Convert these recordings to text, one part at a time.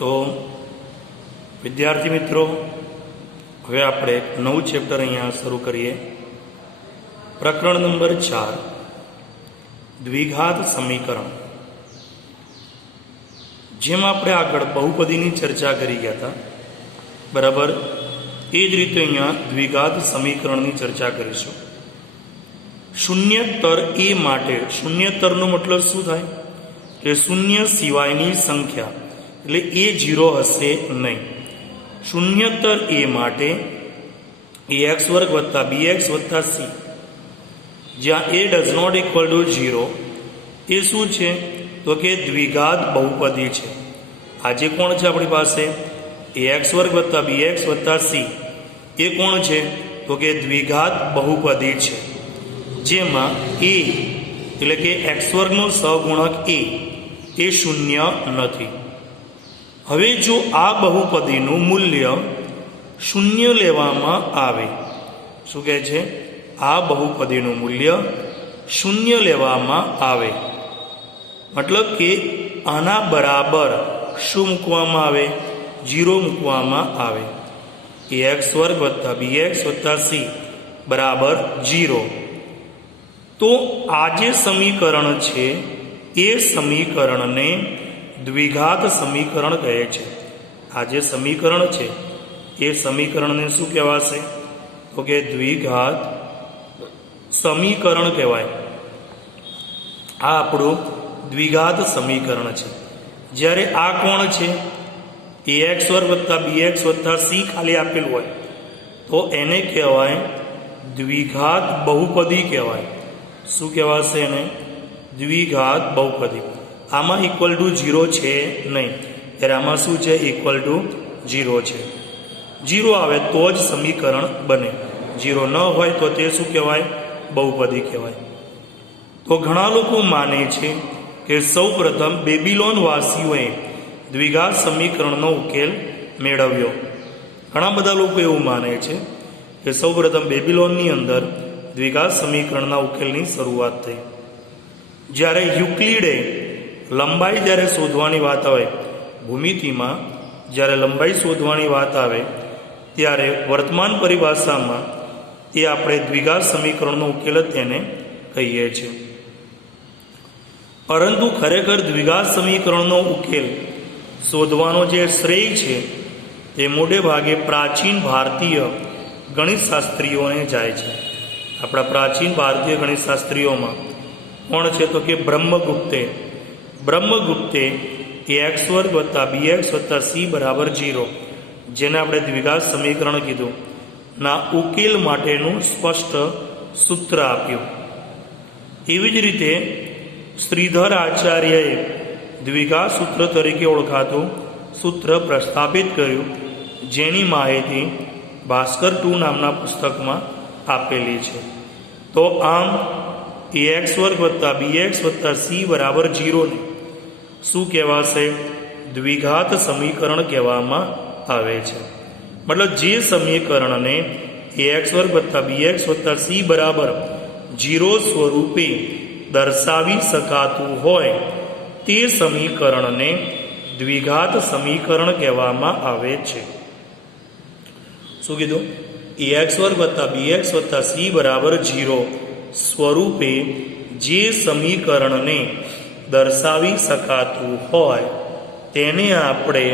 તો વિદ્યાર્થી મિત્રો, હવે આપણે એક નવું ચેપ્ટર અહીંયા શરૂ કરીએ. પ્રકરણ નંબર 4, દ્વિઘાત સમીકરણ. જેમ આપણે આગળ બહુપદીની ચર્ચા કરી ગયા હતા, બરાબર, એ જ રીતે અહીંયા દ્વિઘાત સમીકરણની ચર્ચા કરીશું. શૂન્યતર એ માટે, શૂન્યતરનો મતલબ શું થાય કે શૂન્ય સિવાયની સંખ્યા, એટલે એ 0 હશે નહીં. શૂન્યતર એ માટે ax વર્ગ વત્તા bx વત્તા c, જ્યાં a does not equal to 0, એ શું છે તો કે દ્વિઘાત બહુપદી છે. આજે કોણ છે આપણી પાસે? ax વર્ગ વત્તા bx વત્તા c. એ કોણ છે તો કે દ્વિઘાત બહુપદી છે, જેમાં a એટલે કે x વર્ગનો સહગુણક a એ શૂન્ય નથી. હવે જો આ બહુપદીનું મૂલ્ય શૂન્ય લેવામાં આવે, શું કહે છે? આ બહુપદીનું મૂલ્ય શૂન્ય લેવામાં આવે, મતલબ કે આના બરાબર શું મૂકવામાં આવે? 0 મૂકવામાં આવે. ax વર્ગ વત્તા bx વત્તા c બરાબર 0. તો આ જે સમીકરણ છે એ સમીકરણને દ્વિઘાત સમીકરણ કહે છે. આ જે સમીકરણ છે એ સમીકરણને શું કહેવાશે તો કે દ્વિઘાત સમીકરણ કહેવાય. આ આપણું દ્વિઘાત સમીકરણ છે. જ્યારે આ કોણ છે? ax વર્ગ વત્તા bx વત્તા c ખાલી આપેલું હોય તો એને કહેવાય દ્વિઘાત બહુપદી કહેવાય. શું કહેવાશે એને? દ્વિઘાત બહુપદી. આમાં ઇક્વલ ટુ 0 છે નહીં, ત્યારે આમાં શું છે? ઇક્વલ ટુ 0 છે. 0 આવે તો જ સમીકરણ બને. 0 ન હોય તો તે શું કહેવાય? બહુપદી કહેવાય. તો ઘણા લોકો માને છે કે સૌ પ્રથમ બેબીલોન વાસીઓએ દ્વિઘાત સમીકરણનો ઉકેલ મેળવ્યો. ઘણા બધા લોકો એવું માને છે કે સૌ પ્રથમ બેબીલોનની અંદર દ્વિઘાત સમીકરણના ઉકેલની શરૂઆત થઈ. જ્યારે યુક્લિડે લંબાઈ જ્યારે શોધવાની વાત આવે, ભૂમિતિમાં જ્યારે લંબાઈ શોધવાની વાત આવે ત્યારે વર્તમાન પરિભાષામાં એ આપણે દ્વિઘાત સમીકરણનો ઉકેલ જ તેને કહીએ છીએ. પરંતુ ખરેખર દ્વિઘાત સમીકરણનો ઉકેલ શોધવાનો જે શ્રેય છે તે મોટે ભાગે પ્રાચીન ભારતીય ગણિતશાસ્ત્રીઓને જાય છે. આપણા પ્રાચીન ભારતીય ગણિતશાસ્ત્રીઓમાં કોણ છે તો કે બ્રહ્મગુપ્તે ax વર્ગ વત્તા bx વત્તા c બરાબર 0, જેને આપણે દ્વિઘાત સમીકરણ કીધું, ના ઉકેલ માટેનું સ્પષ્ટ સૂત્ર આપ્યું. એવી જ રીતે શ્રીધર આચાર્યએ દ્વિઘાત સૂત્ર તરીકે ઓળખાતું સૂત્ર પ્રસ્થાપિત કર્યું, જેની માહિતી ભાસ્કર 2 નામના પુસ્તકમાં આપેલી છે. તો આમ ax વર્ગ વત્તા bx વત્તા c બરાબર 0 ને શું કહેવાશે? દ્વિઘાત સમીકરણ કહેવામાં આવે છે. મતલબ જે સમીકરણને ax વર્ગ વત્તા bx વત્તા c બરાબર 0 સ્વરૂપે દર્શાવી શકાતું હોય તે સમીકરણને દ્વિઘાત સમીકરણ કહેવામાં આવે છે. શું કીધું? ax વર્ગ વત્તા bx વત્તા c બરાબર 0 સ્વરૂપે જે સમીકરણને દર્શાવી શકાતું હોય તેને આપણે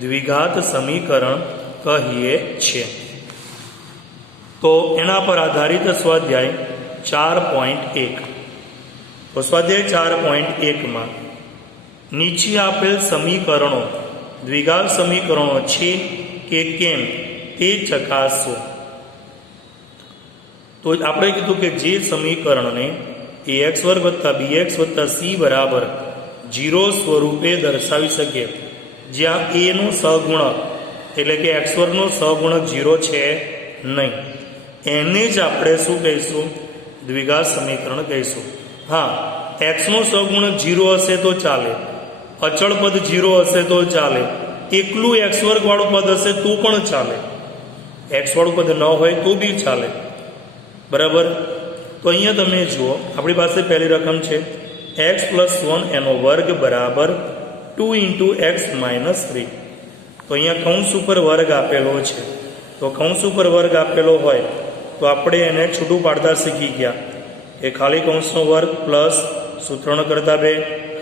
દ્વિઘાત સમીકરણ કહીએ છીએ. તો એના પર આધારિત સ્વાધ્યાય 4.1. તો સ્વાધ્યાય 4.1માં નીચે આપેલ સમીકરણો દ્વિઘાત સમીકરણો છે કે કેમ તે ચકાસો. તો આપણે કીધું કે જે સમીકરણને ax વર્ગ વત્તા bx વત્તા c બરાબર 0 સ્વરૂપે દર્શાવી શકીએ, જ્યાં a નો સહગુણક એટલે કે x વર્ગનો સહગુણક 0 છે નહીં, એને જ આપણે શું કહીશું? દ્વિઘાત સમીકરણ કહીશું. હા, x નો સહગુણક 0 હશે તો ચાલે, અચળ પદ 0 હશે તો ચાલે, એકલું x વર્ગ વાળું પદ હશે તો પણ ચાલે, x વાળું પદ ન હોય તો બી ચાલે. બરાબર. તો અહીંયા તમે જુઓ, આપણી પાસે પહેલી રકમ છે x + 1 એનો વર્ગ બરાબર 2 ઇન્ટુ એક્સ માઇનસ 3. તો અહીંયા કૌંસ ઉપર વર્ગ આપેલો છે, તો કૌંસ ઉપર વર્ગ આપેલો હોય તો આપણે એને છૂટું પાડતા શીખી ગયા કે ખાલી કૌંસનો વર્ગ પ્લસ સૂત્રનો કરતા 2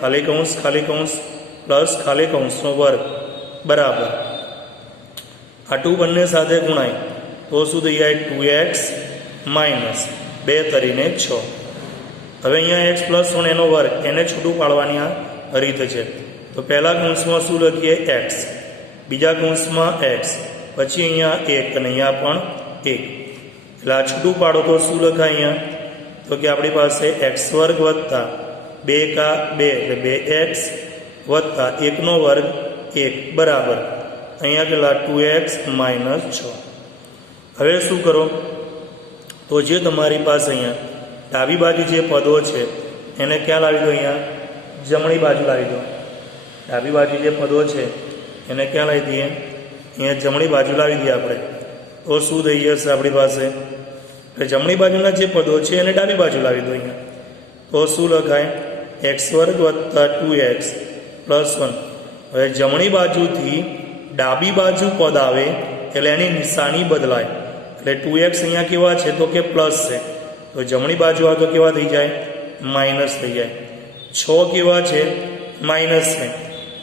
ખાલી કૌંસ પ્લસ ખાલી કૌંસનો વર્ગ બરાબર આ 2 બંને સાથે ગુણાય તો શું થઈ જાય 2x માઇનસ 2 તરીને 6. હવે અહીંયા x પ્લસ 1 એનો વર્ગ એને છૂટું પાડવાની આ રીત છે. તો પહેલા કૌંસમાં શું લખીએ x, બીજા કૌંસમાં x, પછી અહીંયા 1 અને અહીંયા પણ 1. એટલે આ છૂટું પાડો તો શું લખાય અહીંયા તો કે આપણી પાસે x વર્ગ વત્તા 2 કા 2 એટલે 2x વત્તા 1 નો વર્ગ 1 બરાબર અહીંયા કેટલા 2x માઇનસ 6. હવે શું કરો તો જે તમારી પાસે અહીંયા ડાબી બાજુ જે પદો છે એને ક્યાં લાવી દો, અહીંયા જમણી બાજુ લાવી દો. ડાબી બાજુ જે પદો છે એને ક્યાં લાવી દઈએ, અહીંયા જમણી બાજુ લાવી દઈએ આપણે. તો શું થઈ જશે આપણી પાસે એટલે જમણી બાજુના જે પદો છે એને ડાબી બાજુ લાવી દો. અહીંયા તો શું લખાય x વર્ગ વત્તા 2x પ્લસ 1. હવે જમણી બાજુથી ડાબી બાજુ પદ આવે એટલે એની નિશાની બદલાય. એટલે 2x અહીંયા કેવા છે તો કે પ્લસ છે, તો જમણી બાજુ આવે તો કેવા થઈ જાય માઇનસ થઈ જાય. 6 કેવા છે માઇનસ છે,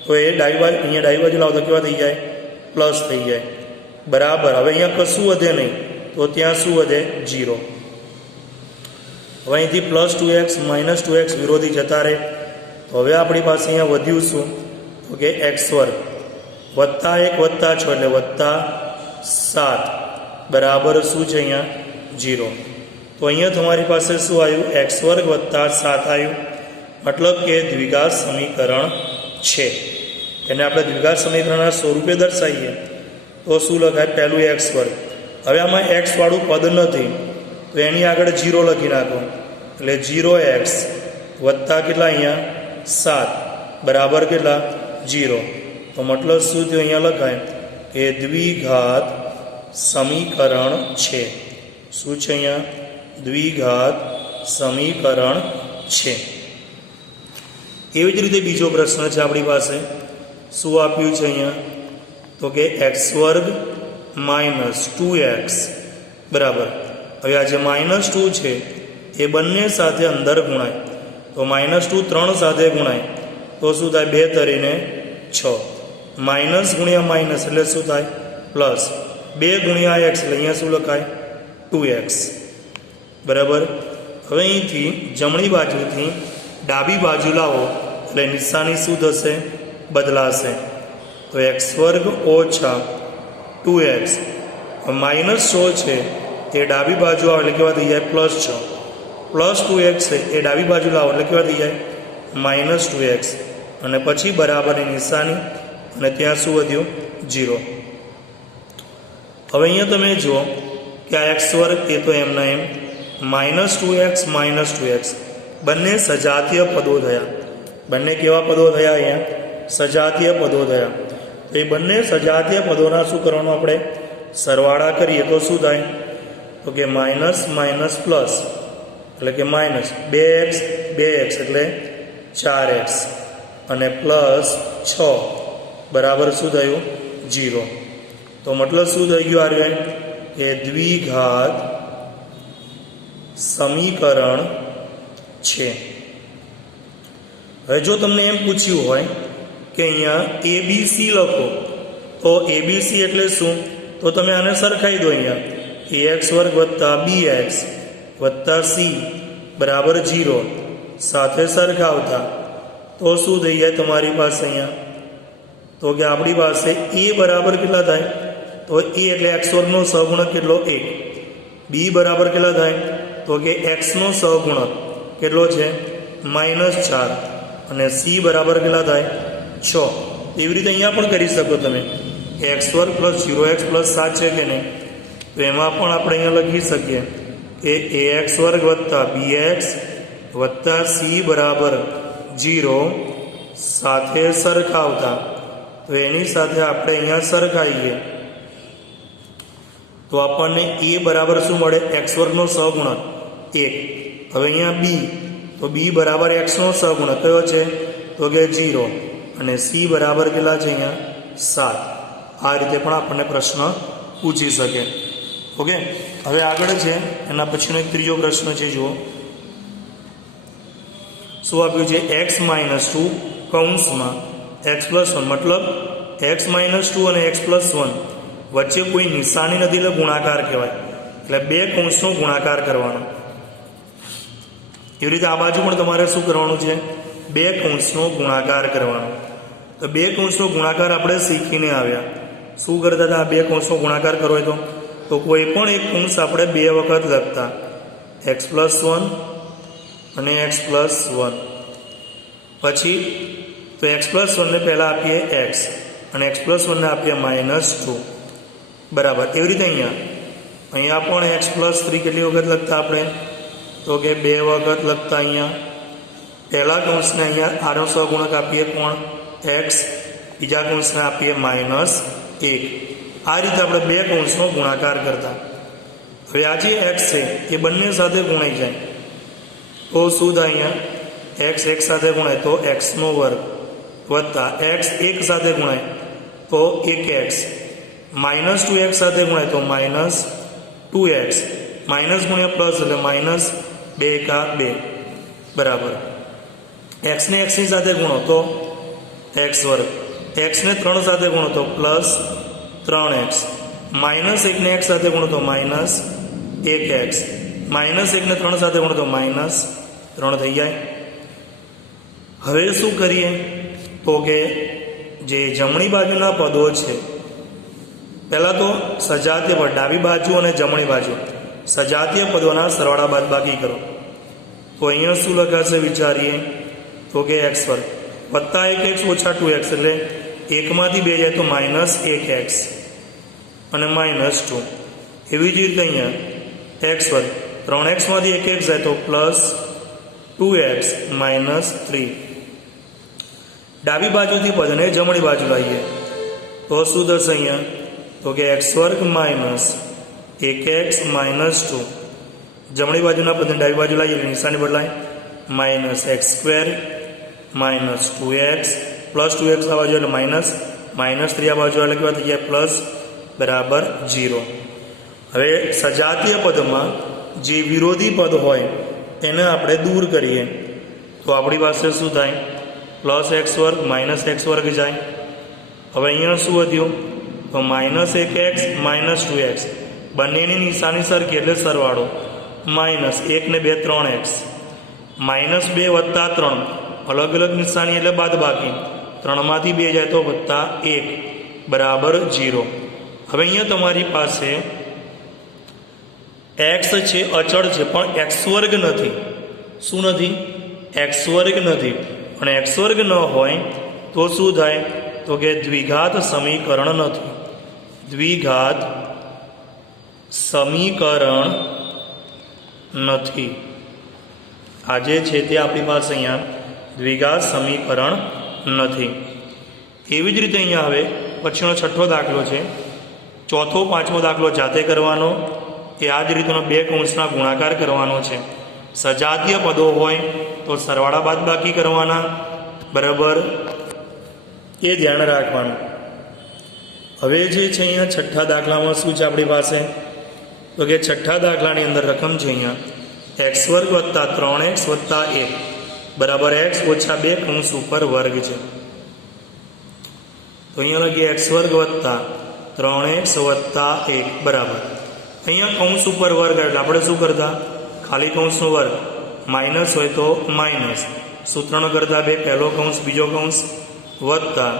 તો એ ડાબી બાજુ અહીંયા ડાબી બાજુ લાવો તો કેવા થઈ જાય પ્લસ થઈ જાય બરાબર. હવે અહીંયા કશું વધે નહીં તો ત્યાં શું વધે 0. હવે અહીંથી પ્લસ 2x માઇનસ 2x વિરોધી જતા રહે. તો હવે આપણી પાસે અહીંયા વધ્યું શું તો કે x વર્ગ વત્તા 1 વત્તા 6 એટલે વત્તા 7 બરાબર શું છે અહીંયા 0. તો અહીંયા તમારી પાસે શું આવ્યું x વર્ગ વત્તા 7 આવ્યું, મતલબ કે દ્વિઘાત સમીકરણ છે. એને આપણે દ્વિઘાત સમીકરણના સ્વરૂપે દર્શાવીએ તો શું લખાય પહેલું x વર્ગ. હવે આમાં x વાળું પદ નથી તો એની આગળ 0 લખી નાખો એટલે 0x વત્તા કેટલા અહીંયા 7 બરાબર કેટલા 0. તો મતલબ શું થયું અહીંયા લખાય કે દ્વિઘાત સમીકરણ છે. શું છે અહીંયા દ્વિઘાત સમીકરણ છે. એવી જ રીતે બીજો પ્રશ્ન છે આપણી પાસે. શું આપ્યું છે અહીંયા તો કે x વર્ગ માઇનસ 2x બરાબર. હવે આ જે માઇનસ 2 છે એ બંને સાથે અંદર ગુણાય તો માઇનસ 2 3 સાથે ગુણાય તો શું થાય 2 તરીને 6. માઇનસ ગુણ્યા માઇનસ એટલે શું થાય પ્લસ 2 ગુણ્યા x એટલે અહીંયા શું લખાય 2x બરાબર. હવે અહીંથી જમણી બાજુથી ડાબી બાજુ લાવો એટલે નિશાની શું થશે બદલાશે. તો x વર્ગ ઓછા 2x માઇનસ 6 છે એ ડાબી બાજુ આવે એટલે કેવા થઈ જાય પ્લસ 6. પ્લસ 2x છે એ ડાબી બાજુ લાવો એટલે કેવા થઈ જાય માઇનસ 2x અને પછી બરાબરની નિશાની અને ત્યાં શું વધ્યું 0. હવે અહીંયા તમે જુઓ કે આ x વર્ગ એ તો એમના એમ માઇનસ 2x બંને સજાતીય પદો થયા. બંને કેવા પદો થયા અહીંયા સજાતીય પદો થયા. તો એ બંને સજાતીય પદોના શું કરવાનું આપણે સરવાળા કરીએ તો શું થાય તો કે માઇનસ માઇનસ પ્લસ એટલે કે માઇનસ 2x એટલે 4x અને પ્લસ 6 બરાબર શું થયું 0. તો મતલબ શું થઈ ગયું આ કે દ્વિઘાત સમીકરણ છે. હવે જો તમને એમ પૂછ્યું હોય કે અહીંયા ABC લખો તો ABC એટલે શું તો તમે આને સરખાઈ દો. અહીંયા ax વર્ગ વત્તા bx વત્તા c બરાબર 0 સાથે સરખાવતા તો શું થઈ જાય તમારી પાસે અહીંયા તો કે આપણી પાસે a બરાબર કેટલા થાય તો a એટલે x વર્ગનો સહગુણક કેટલો 1, b બરાબર કેટલા થાય તો કે x નો સહગુણક કેટલો છે -4 અને c બરાબર કેટલા થાય 6. એવી રીતે અહીંયા પણ કરી શકો તમે x વર્ગ પ્લસ 0x પ્લસ 7 છે કે નહીં તો એમાં પણ આપણે અહીંયા લખી શકીએ કે ax વર્ગ વત્તા bx વત્તા c બરાબર 0 સાથે સરખાવતા તો એની સાથે આપણે અહીંયા સરખાઈએ તો આપણને a બરાબર શું મળે x વર્ગનો સહગુણક 1. હવે અહીંયા b તો b બરાબર x નો સહગુણક કયો છે તો કે 0 અને સી બરાબર કેટલા છે અહીંયા 7. આ રીતે પણ આપણને પ્રશ્ન પૂછી શકે. ઓકે, હવે આગળ છે એના પછીનો એક ત્રીજો પ્રશ્ન છે. જુઓ શું આપ્યું છે, x-2 કૌંસમાં x+1 મતલબ x-2 અને x+1 વચ્ચે કોઈ નિશાની નથી એટલે ગુણાકાર કહેવાય. એટલે બે કૌંસનો ગુણાકાર કરવાનો. એવી રીતે આ બાજુ પણ તમારે શું કરવાનું છે, બે કૌંસનો ગુણાકાર કરવાનો. તો બે કૌંસનો ગુણાકાર આપણે શીખીને આવ્યા. શું કરતા હતા, બે કૌંસનો ગુણાકાર કરવો હોય તો કોઈ પણ એક કૌંસ આપણે બે વખત લખતા, x+1 અને x+1. પછી તો x+1 ને પહેલાં આપીએ x અને x+1 ને આપીએ -2 બરાબર. એવી રીતે અહીંયા પણ x+3 કેટલી વખત લખતા આપણે, તો કે બે વખત લખતા. અહીંયા પહેલા કૌંસને અહીંયા આનો સહગુણક આપીએ કોણ, x, બીજા કૌંસને આપીએ -1. આ રીતે આપણે બે કૌંસનો ગુણાકાર કરતા. હવે આ જે x છે એ બંને સાથે ગુણાઈ જાય તો શું થાય, અહીંયા x સાથે ગુણાય તો x² વત્તા x એક સાથે ગુણાય તો 1x, -2x સાથે ગુણાય તો -2x, માઇનસ ગુણ્યા પ્લસ એટલે -2 બરાબર. x ને x ની સાથે ગુણો તો x², x ને 3 સાથે ગુણો તો +3x, -1 ને x સાથે ગુણો તો -1x, -1 ને 3 સાથે ગુણો તો -3 થઈ જાય. હવે શું કરીએ તો કે જે જમણી બાજુના પદો છે, પહેલાં તો સજાતીય પદ ડાબી બાજુ અને જમણી બાજુ સજાતીય પદોના સરવાળા બાદબાકી કરો. તો અહીંયા શું લખાશે વિચારીએ તો કે x² વત્તા 1x ઓછા 2x એટલે એકમાંથી બે જાય તો -1x અને -2. એવી જ રીતે અહીંયા x² 3x માંથી 1x જાય તો +2x -3. ડાબી બાજુથી પદને જમણી બાજુ લાવીએ તો શું થશે અહીંયા તો કે x² -1x -2. જમણી બાજુના પદને ડાબી બાજુ લાવીએ એટલે નિશાની બદલાય, -x² -2x +2x આ બાજુ એટલે -3 આ બાજુ એટલે કેવા થઈ ગયા પ્લસ બરાબર 0. હવે સજાતીય પદમાં જે વિરોધી પદ હોય એને આપણે દૂર કરીએ તો આપણી પાસે શું થાય, +x² -x² જાય. હવે અહીંયા શું વધ્યું તો -1x -2x બંનેની નિશાની સરખી એટલે સરવાળો, -1 ને 2 3x, -2 વત્તા 3 અલગ અલગ નિશાની એટલે બાદબાકી, 3 માંથી 2 જાય તો +1 બરાબર 0. હવે અહીંયા તમારી પાસે x છે અચળ છે પણ x² નથી. શું નથી, x² નથી. અને x² ન હોય તો શું થાય તો કે દ્વિઘાત સમીકરણ નથી. દ્વિઘાત સમીકરણ નથી. આ જે છે તે આપણી પાસે અહીંયા દ્વિઘાત સમીકરણ નથી. એવી જ રીતે અહીંયા હવે પછીનો છઠ્ઠો દાખલો છે. ચોથો પાંચમો દાખલો જાતે કરવાનો. એ આ જ રીતનો બે કૌંસના ગુણાકાર કરવાનો છે. સજાતીય પદો હોય તો સરવાળા બાદબાકી કરવાના બરાબર, એ ધ્યાન રાખવાનું. હવે જે છે અહીંયા છઠ્ઠા દાખલામાં શું છે આપણી પાસે તો કે છઠ્ઠા દાખલાની અંદર રકમ છે અહીંયા x² વત્તા 3x વત્તા 1 બરાબર x ઓછા 2 કૌંસ ઉપર વર્ગ છે. તો અહીંયા લખીએ x² વત્તા 3x વત્તા 1 બરાબર. અહીંયા કૌંસ ઉપર વર્ગ એટલે આપણે શું કરતા, ખાલી કૌંસનો વર્ગ, માઇનસ હોય તો માઇનસ, સૂત્રનો કરતા 2 પહેલો કૌંસ બીજો કૌંસ વત્તા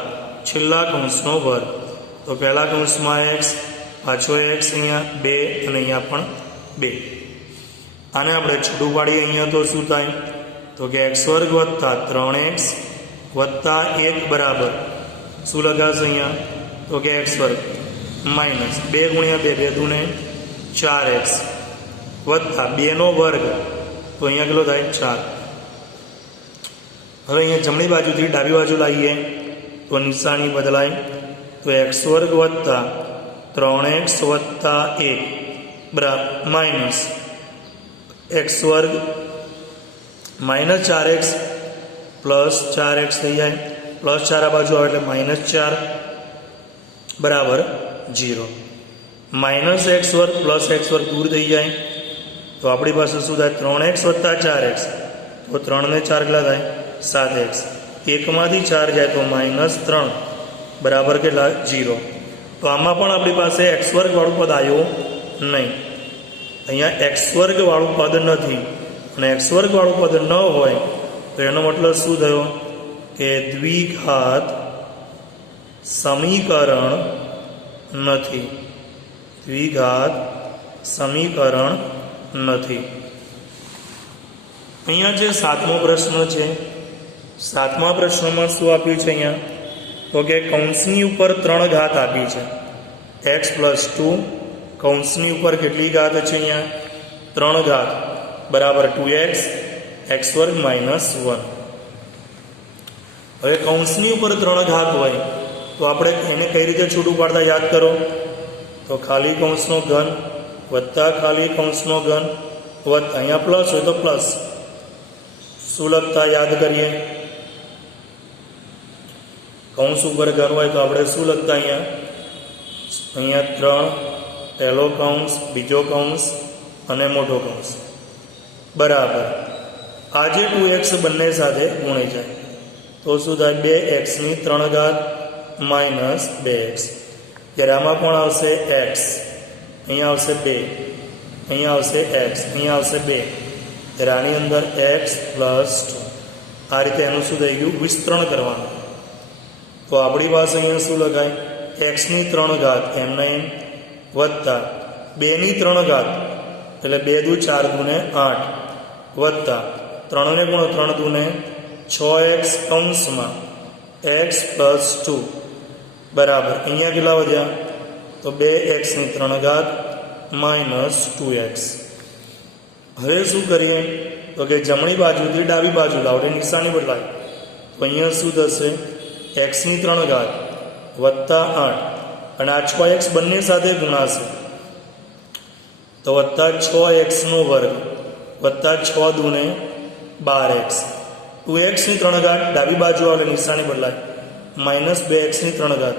છેલ્લા કૌંસનો વર્ગ. તો પહેલા કૌંસમાં x પાછો x અહીંયા 2 અને અહીંયા પણ 2. આને આપણે છૂટું પાડીએ અહીંયા તો શું થાય તો કે x² વત્તા 3x વત્તા 1 બરાબર શું લખાશે અહીંયા તો કે x² માઇનસ 2 ગુણ્યા 2 2 દૂને 4x વત્તા 2 નો વર્ગ તો અહીંયા કેટલો થાય 4. હવે અહીંયા જમણી બાજુથી ડાબી બાજુ લાવીએ તો નિશાની બદલાય. તો x² વત્તા 3x વત્તા 1 બરાબર minus x² -4x plus 4x થઈ જાય +4 આ બાજુ આવે એટલે -4 બરાબર 0. -x² + x² દૂર થઈ જાય તો આપણી પાસે શું થાય? 3x + 4x. તો 3 ને 4 કેટલા થાય? 7x. 1 માંથી 4 જાય તો -3 બરાબર કેટલા? 0. તો આમાં પણ આપણી પાસે x² વાળું પદ આવ્યું નહીં. અહીંયા x² વાળું પદ નથી અને x² વાળું પદ ન હોય તો એનો મતલબ શું થયો કે દ્વિઘાત સમીકરણ નથી. દ્વિઘાત સમીકરણ નથી. અહીંયા જે 7મો પ્રશ્ન છે, 7મા પ્રશ્નમાં શું આપ્યું છે? અહીંયા તો કે કૌંસની ઉપર 3 ઘાત આપી છે. x + 2 કૌંસની ઉપર કેટલી ઘાત છે? અહીંયા 3 ઘાત બરાબર 2x x² - 1. હવે કૌંસની ઉપર 3 ઘાત હોય તો આપણે એને કઈ રીતે છૂટું પાડતા યાદ કરો તો ખાલી કૌંસનો ઘન વત્તા ખાલી કૌંસનો ઘન વત્તા અહીંયા પ્લસ હોય તો પ્લસ. શું લખતા યાદ કરીએ? કૌંસ ઉપર ઘન હોય તો આપણે શું લખતા? અહીંયા 3 પહેલો કૌંસ, બીજો કૌંસ અને મોટો કૌંસ બરાબર. આજે 2x બંને સાથે ગુણી જાય તો શું થાય? 2x ની 3 ઘાત માઇનસ 2x. ત્યારે આમાં પણ આવશે x, અહીંયા આવશે 2, અહીંયા આવશે x, અહીંયા આવશે 2. ત્યારે આની અંદર x + 2. આ રીતે એનું શું થઈ ગયું? વિસ્તરણ કરવાનું. તો આપણી પાસે અહીંયા શું લખાય? x ની 3 ઘાત એમના એમ વત્તા 2 ની 3 ઘાત એટલે 2 દુ 4 દુને 8 વત્તા 3 ને ગુણો 3 દુને 6x કૌંસમાં x + 2 બરાબર. અહીંયા કેટલા વધ્યા? તો 2x ની 3 ઘાત માઇનસ 2x. હવે શું કરીએ તો કે જમણી બાજુથી ડાબી બાજુ લાવો એટલે નિશાની બદલાય. તો અહીંયા શું થશે? x ની 3 ઘાત વત્તા 8 અને આ 6x બંને સાથે ગુણાશે તો વત્તા 6x² વત્તા 6 દુને 12x. 2x ની 3 ઘાત ડાબી બાજુ આવે નિશાની બદલાય માઇનસ 2x ની 3 ઘાત.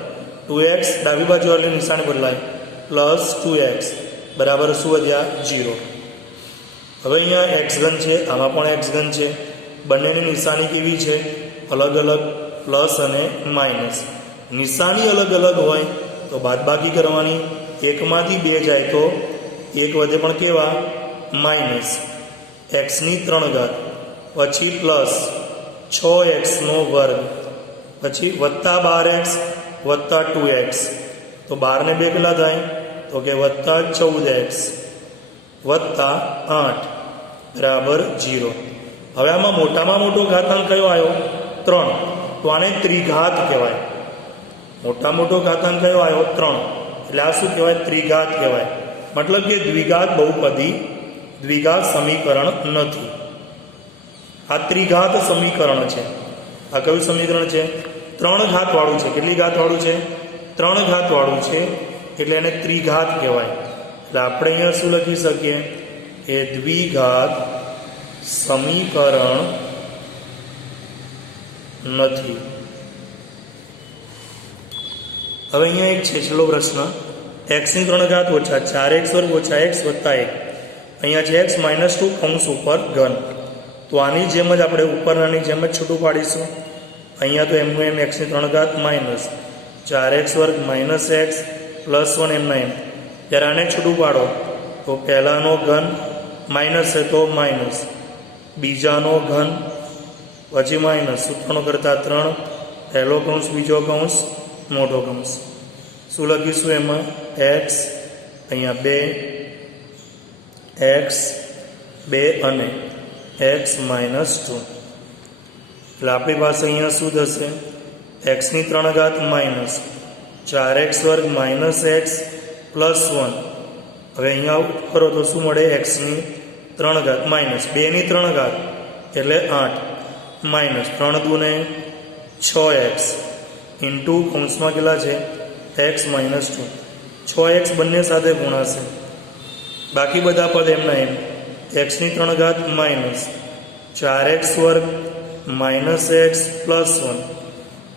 2x ડાબી બાજુ આવે નિશાની બદલાય પ્લસ 2x બરાબર શું વધ્યા? 0. હવે અહીંયા x ઘન છે, આમાં પણ x ઘન છે. બંનેની નિશાની કેવી છે? અલગ અલગ, પ્લસ અને માઇનસ. નિશાની અલગ અલગ હોય તો બાદબાકી કરવાની. 1 માંથી 2 જાય તો 1 વધે પણ કેવા? માઇનસ x ની 3 ઘાત પછી પ્લસ 6x² પછી વત્તા 12x વત્તા 2x. તો 12 ને 2 કેટલા થાય? તો કે વત્તા 14x વત્તા 8 બરાબર 0. હવે આમાં મોટામાં મોટો ઘાતાંક કયો આવ્યો? 3. તો આને ત્રિઘાત કહેવાય. મોટા મોટો ઘાતાંક કયો આવ્યો? 3. એટલે આ શું કહેવાય? ત્રિઘાત કહેવાય. મતલબ કે દ્વિઘાત બહુપદી, દ્વિઘાત સમીકરણ નથી. આ ત્રિઘાત સમીકરણ છે. આ કયું સમીકરણ છે? 3 ઘાત વાળું છે. કેટલી ઘાત વાળું છે? 3 ઘાત વાળું છે એટલે એને ત્રિઘાત કહેવાય. એટલે આપણે અહીંયા શું લખી શકીએ? એ દ્વિઘાત સમીકરણ નથી. હવે અહીંયા એક છે છેલ્લો પ્રશ્ન. x ની 3 ઘાત ઓછા 4x² ઓછા x વત્તા 1. અહીંયા છે x - 2 કૌંસ ઉપર ઘન. તો આની જેમ જ આપણે ઉપરનાની જેમ જ છૂટું પાડીશું. અહીંયા તો એમનું એમ x ની 3 ઘાત minus 4x² minus x plus 1 એમના એમ. જ્યારે આને છૂટું પાડો તો પહેલાનો ઘન માઇનસ છે તો માઇનસ, બીજાનો ઘન પછી માઇનસ, સૂત્રનો કરતાં 3, પહેલો કૌંસ બીજો કૌંસ મોટો કૌંસ. શું લખીશું એમાં? x અહીંયા 2 x 2 અને x - 2. એટલે આપણી પાસે અહીંયા શું થશે? x ની 3 ઘાત minus 4x² minus x plus 1. હવે અહીંયા કરો તો શું મળે? x ની 3 ઘાત માઇનસ 2 ની 3 ઘાત એટલે 8 માઇનસ 3 દુને 6x ઇન્ટુ કૌંસમાં કેટલા છે? x - 2. 6x બંને સાથે ગુણાશે. બાકી બધા પદ એમના એમ. x ની 3 ઘાત minus 4x² minus x plus 1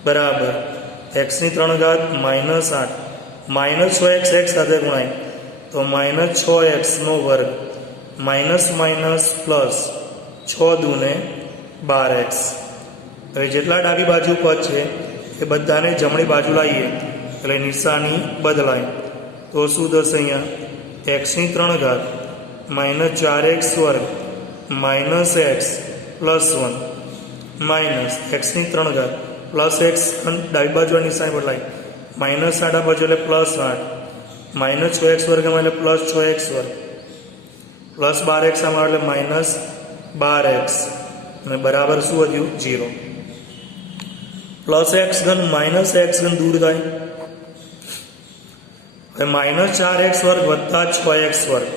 બરાબર એક્સની 3 ઘાત -8 -6x x સાથે ગુણાય તો -6x નો વર્ગ માઇનસ માઇનસ પ્લસ 6 દૂને 12x. હવે જેટલા ડાબી બાજુ પદ છે એ બધાને જમણી બાજુ લાવીએ એટલે નિશાની બદલાય તો શું થશે? અહીંયા એક્સની 3 ઘાત -4x વર્ગ -x પ્લસ 1 માઇનસ એક્સની 3 ઘાત પ્લસ એક્સ ડાબી બાજુ નિશાની બદલાય -8 આ બાજુ એટલે +8 -6x વર્ગમાં એટલે +6x વર્ગ પ્લસ 12x આમાં એટલે -12x અને બરાબર શું વધ્યું? 0. પ્લસ એક્સ ઘન માઇનસ એક્સ ઘન દૂર થાય હવે -4x વર્ગ વત્તા 6x વર્ગ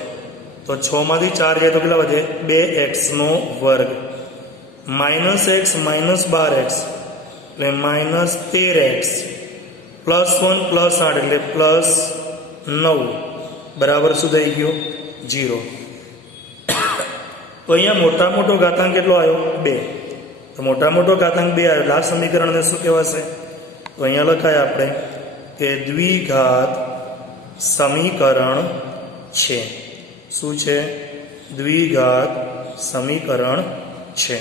તો 6 માંથી 4 જાય તો કેટલા વધે? 2x નો વર્ગ -x -12x એટલે -13x પ્લસ 1 પ્લસ 8 એટલે +9 બરાબર શું થઈ ગયો? 0. તો અહીંયા મોટા મોટો ઘાતાંક કેટલો આવ્યો? 2. તો મોટા મોટો ઘાતાંક 2 આવ્યો એટલે આ સમીકરણને શું કહેવાશે? તો અહીંયા લખાય આપણે કે દ્વિઘાત સમીકરણ છે. શું છે? દ્વિઘાત સમીકરણ છે.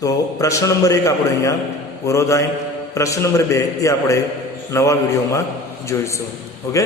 તો પ્રશ્ન નંબર 1 આપણે અહીંયા પૂરો થાય. પ્રશ્ન નંબર 2 એ આપણે નવા વિડીયોમાં જોઈશું. ઓકે.